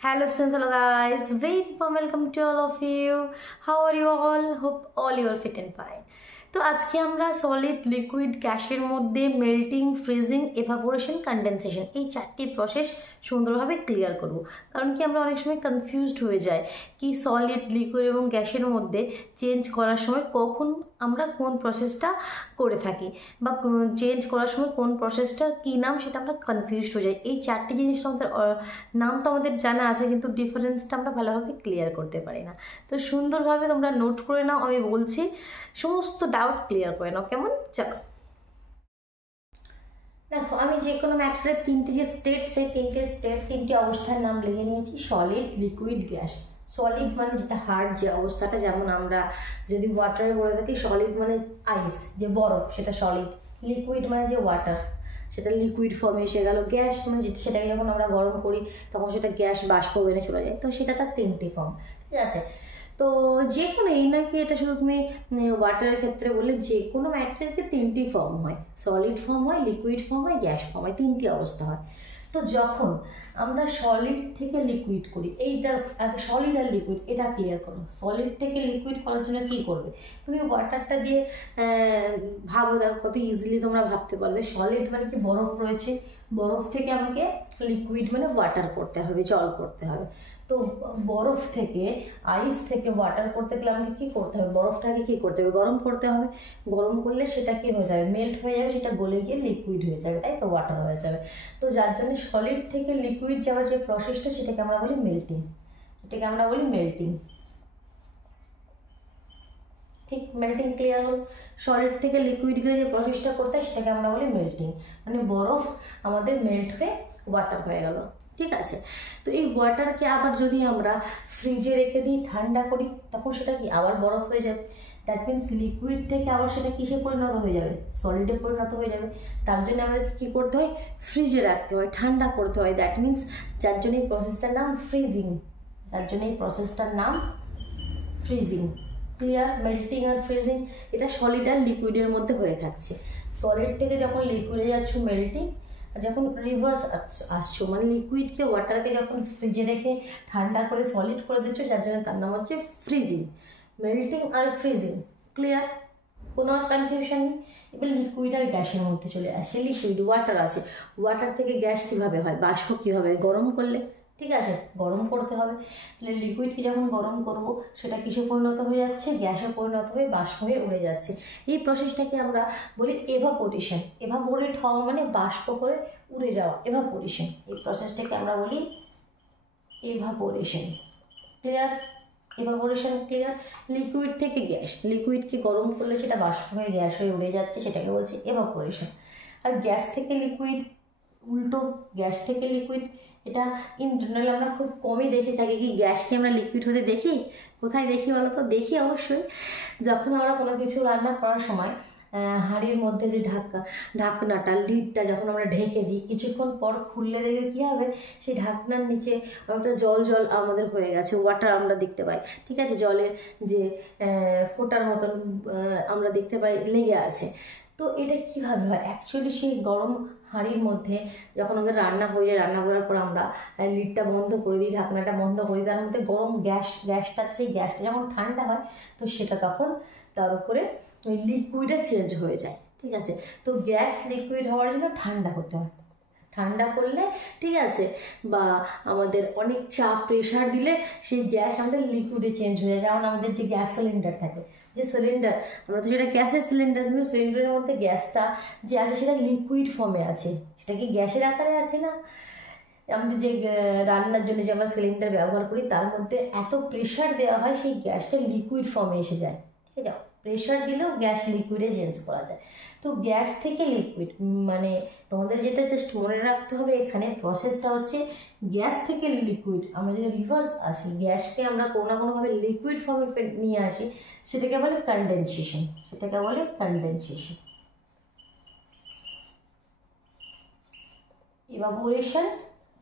Hello students, hello guys, very warm welcome to all of you. How are you all? Hope all you are fit and fine. তো আজকে আমরা solid liquid গ্যাসের মধ্যে melting, freezing, evaporation, condensation এই চারটি process সুন্দরভাবে clear করব। কারণ কি আমরা অনেক সময় কনফিউজড হয়ে যাই কি সলিড লিকুইড এবং গ্যাসের মধ্যে চেঞ্জ করার সময় কখন আমরা কোন প্রসেসটা করে থাকি বা চেঞ্জ করার সময় কোন প্রসেসটা কী নাম সেটা আমরা কনফিউজড হয়ে যাই। এই চারটি জিনিস আমাদের নাম তো আমাদের জানা আছে, কিন্তু ডিফারেন্সটা আমরা ভালোভাবে ক্লিয়ার করতে পারি না। তো সুন্দরভাবে তোমরা নোট করে নাও, আমি বলছি সমস্ত ডাউট ক্লিয়ার করে নাও, কেমন? চলো দেখো, আমি যে কোনো ম্যাটারের তিনটে যে স্টেট, সেই তিনটি অবস্থার নাম লিখে নিয়েছি। Solid, liquid, gas. সলিড মানে যেটা হার্ড যে অবস্থাটা, যেমন আমরা যদি ওয়াটারে বলে থাকি সলিড মানে আইস যে বরফ, সেটা সলিড। লিকুইড মানে যে ওয়াটার, সেটা লিকুইড ফর্মে এসে গেল। গ্যাস মানে যেটা, সেটাকে যখন আমরা গরম করি তখন সেটা গ্যাস বাষ্প বেড়ে চলে যায়। তো সেটা তার তিনটি ফর্ম, ঠিক আছে? তো যে কোনো, এই নাকি এটা শুধু তুমি ওয়াটারের ক্ষেত্রে বললে, যে কোনো ম্যাটেরিয়ালকে তিনটি ফর্ম হয়, সলিড ফর্ম হয়, লিকুইড ফর্ম হয়, গ্যাস ফর্ম হয়, তিনটি অবস্থা হয়। তো যখন আমরা সলিড থেকে লিকুইড করি, এইটার সলিড আর লিকুইড এটা ক্লিয়ার করো। সলিড থেকে লিকুইড করার জন্য কী করবে? তুমি ওয়াটারটা দিয়ে ভাবো, দেখো কত ইজিলি তোমরা ভাবতে পারবে। সলিড মানে কি, বরফ রয়েছে, বরফ থেকে আমাকে লিকুইড মানে ওয়াটার করতে হবে, জল করতে হবে। তো বরফ থেকে, আইস থেকে ওয়াটার করতে গেলে আমাকে কী করতে হবে? বরফটাকে কী করতে হবে? গরম করতে হবে। গরম করলে সেটা কী হয়ে যাবে? মেল্ট হয়ে যাবে, সেটা গলে গিয়ে লিকুইড হয়ে যাবে, তাই তো? ওয়াটার হয়ে যাবে। তো যার জন্য সলিড থেকে লিকুইড যাওয়ার যে প্রসেসটা, সেটাকে আমরা বলি মেল্টিং। ঠিক, মেল্টিং ক্লিয়ার হল। সলিড থেকে লিকুইড গিয়ে যে প্রসেসটা করতে হয় সেটাকে আমরা বলি মেল্টিং। মানে বরফ আমাদের মেল্ট হয়ে ওয়াটার হয়ে গেল, ঠিক আছে? তো এই ওয়াটারকে আবার যদি আমরা ফ্রিজে রেখে দিই, ঠান্ডা করি, তখন সেটা কি আবার বরফ হয়ে যাবে। দ্যাট মিনস লিকুইড থেকে আবার সেটা কিসে পরিণত হয়ে যাবে? সলিডে পরিণত হয়ে যাবে। তার জন্য আমাদের কী করতে হয়? ফ্রিজে রাখতে হয়, ঠান্ডা করতে হয়। দ্যাট মিনস যার জন্য এই প্রসেসটার নাম ফ্রিজিং। ক্লিয়ার? মেল্টিং আর ফ্রিজিং, এটা সলিড আর লিকুইডের মধ্যে হয়ে থাকছে। সলিড থেকে যখন লিকুইডে যাচ্ছ মেল্টিং, আর যখন রিভার্স আসছো মানে লিকুইডকে, ওয়াটারকে যখন ফ্রিজে রেখে ঠান্ডা করে সলিড করে দিচ্ছ, যার জন্য তার নাম হচ্ছে ফ্রিজিং। মেল্টিং আর ফ্রিজিং ক্লিয়ার? কোনো আর কনফিউশন নেই। এবার লিকুইড আর গ্যাসের মধ্যে চলে আসে। লিকুইড ওয়াটার আছে, ওয়াটার থেকে গ্যাস কীভাবে হয়? বাষ্প কীভাবে? গরম করলে, ঠিক আছে? গরম করতে হবে। তাহলে লিকুইডকে যখন গরম করব, সেটা কিসে পরিণত হয়ে যাচ্ছে? গ্যাসে পরিণত হয়ে বাষ্প হয়ে উড়ে যাচ্ছে। এই প্রসেসটাকে আমরা বলি এভাপোরেশন। এভাপোরেট হওয়া মানে বাষ্প করে উড়ে যাওয়া, এভাপোরেশন। এই প্রসেসটাকে আমরা বলি evaporation. Clear? Evaporation clear? Liquid থেকে গ্যাস, লিকুইডকে গরম করলে সেটা বাষ্প হয়ে গ্যাস হয়ে উড়ে যাচ্ছে, সেটাকে বলছি এভাপোরেশন। আর গ্যাস থেকে লিকুইড উল্টো, গ্যাস থেকে লিকুইড, এটা ইন জেনারেল আমরা খুব কমই দেখে থাকি। কি গ্যাসকে আমরা লিকুইড হতে দেখি? কোথায় দেখি বলো তো? দেখি অবশ্যই, যখন আমরা কোনো কিছু রান্না করার সময় হাঁড়ির মধ্যে যে ঢাকনাটা, লিডটা যখন আমরা ঢেকে দিই, কিছুক্ষণ পর খুললে দেখবে কী হবে? সেই ঢাকনার নিচে একটা জল আমাদের হয়ে গেছে, ওয়াটার আমরা দেখতে পাই, ঠিক আছে? জলের যে ফোঁটার মতন আমরা দেখতে পাই লেগে আছে। তো এটা কীভাবে হয়? অ্যাকচুয়ালি সেই গরম হাঁড়ির মধ্যে যখন আমাদের রান্না হয়ে যায়, রান্না করার পর আমরা লিডটা বন্ধ করে দিই, ঢাকনাটা বন্ধ করে দিই, তার মধ্যে গরম গ্যাসটা, সেই গ্যাসটা যখন ঠান্ডা হয়, তো সেটা তখন তার উপরে ওই লিকুইডে চেঞ্জ হয়ে যায়, ঠিক আছে? তো গ্যাস লিকুইড হওয়ার জন্য ঠান্ডা হতে হয়। ঠান্ডা করলে, ঠিক আছে, বা আমাদের অনেক চাপ, প্রেশার দিলে সেই গ্যাস আমাদের লিকুইডে চেঞ্জ হয়ে যায়। যেমন আমাদের যে গ্যাস সিলিন্ডার থাকে, যে সিলিন্ডার, আমরা তো সেটা গ্যাসের সিলিন্ডার, কিন্তু সিলিন্ডারের মধ্যে গ্যাসটা যে আছে সেটা লিকুইড ফর্মে আছে, সেটা কি গ্যাসের আকারে আছে না? আমাদের যে রান্নার জন্য যে আমরা সিলিন্ডার ব্যবহার করি, তার মধ্যে এত প্রেশার দেওয়া হয়, সেই গ্যাসটা লিকুইড ফর্মে এসে যায়, ঠিক আছে? প্রেশার দিলেও গ্যাস লিকুইডে চেঞ্জ করা যায়। তো গ্যাস থেকে লিকুইড মানে তোমাদের যেটা জাস্ট মনে রাখতে হবে, এখানে প্রসেসটা হচ্ছে গ্যাস থেকে লিকুইড। আমরা যদি রিভার্স আসি, গ্যাসকে আমরা কোনো না কোনোভাবে লিকুইড ফর্মে নিয়ে আসি, সেটাকে বলে কনডেনসেশন। Evaporation,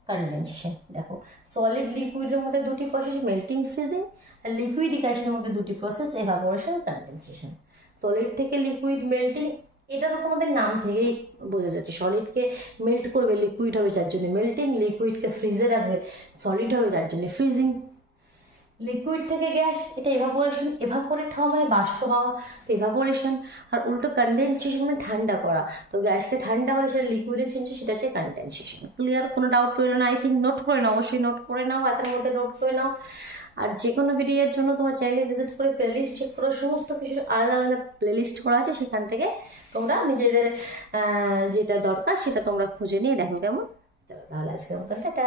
condensation. দেখো, সলিড লিকুইডের মধ্যে দুটি প্রসেস, মেল্টিং, ফ্রিজিং। আর লিকুইড গ্যাসের মধ্যে দুটি প্রসেস, এভাপোরেশন, কনডেনসেশন। সলিড থেকে লিকুইড মেল্টিং, এটা তো তোমাদের নাম থেকেই বোঝা যাচ্ছে, সলিডকে মেল্ট করবে লিকুইড হবে যার জন্য মেল্টিং, লিকুইডকে ফ্রিজে রাখবে সলিড হবে যার জন্য ফ্রিজিং। লিকুইড থেকে গ্যাস, এটা এভাপোরেশন, এভাপোরেট হওয়া মানে বাষ্প হওয়া, তো এভাপোরেশন। আর উল্টো কনডেনসেশন মানে ঠান্ডা করা, তো গ্যাসকে ঠান্ডা হলে সেটা লিকুইডে চেঞ্জ, সেটা হচ্ছে কনডেনসেশন। ক্লিয়ার? কোনো ডাউট রইল না? আই থিঙ্ক নোট করে নাও, অবশ্যই নোট করে নাও, এতের মধ্যে নোট করে নাও। আর যে কোনো ভিডিওর জন্য তোমার চ্যানেলে ভিজিট করে প্লেলিস্ট চেক করো, সমস্ত কিছু আলাদা আলাদা প্লেলিস্ট করা আছে, সেখান থেকে তোমরা নিজেদের যেটা দরকার সেটা তোমরা খুঁজে নিয়ে দেখো কেমন। চলো তাহলে আজকের মতন টাটা।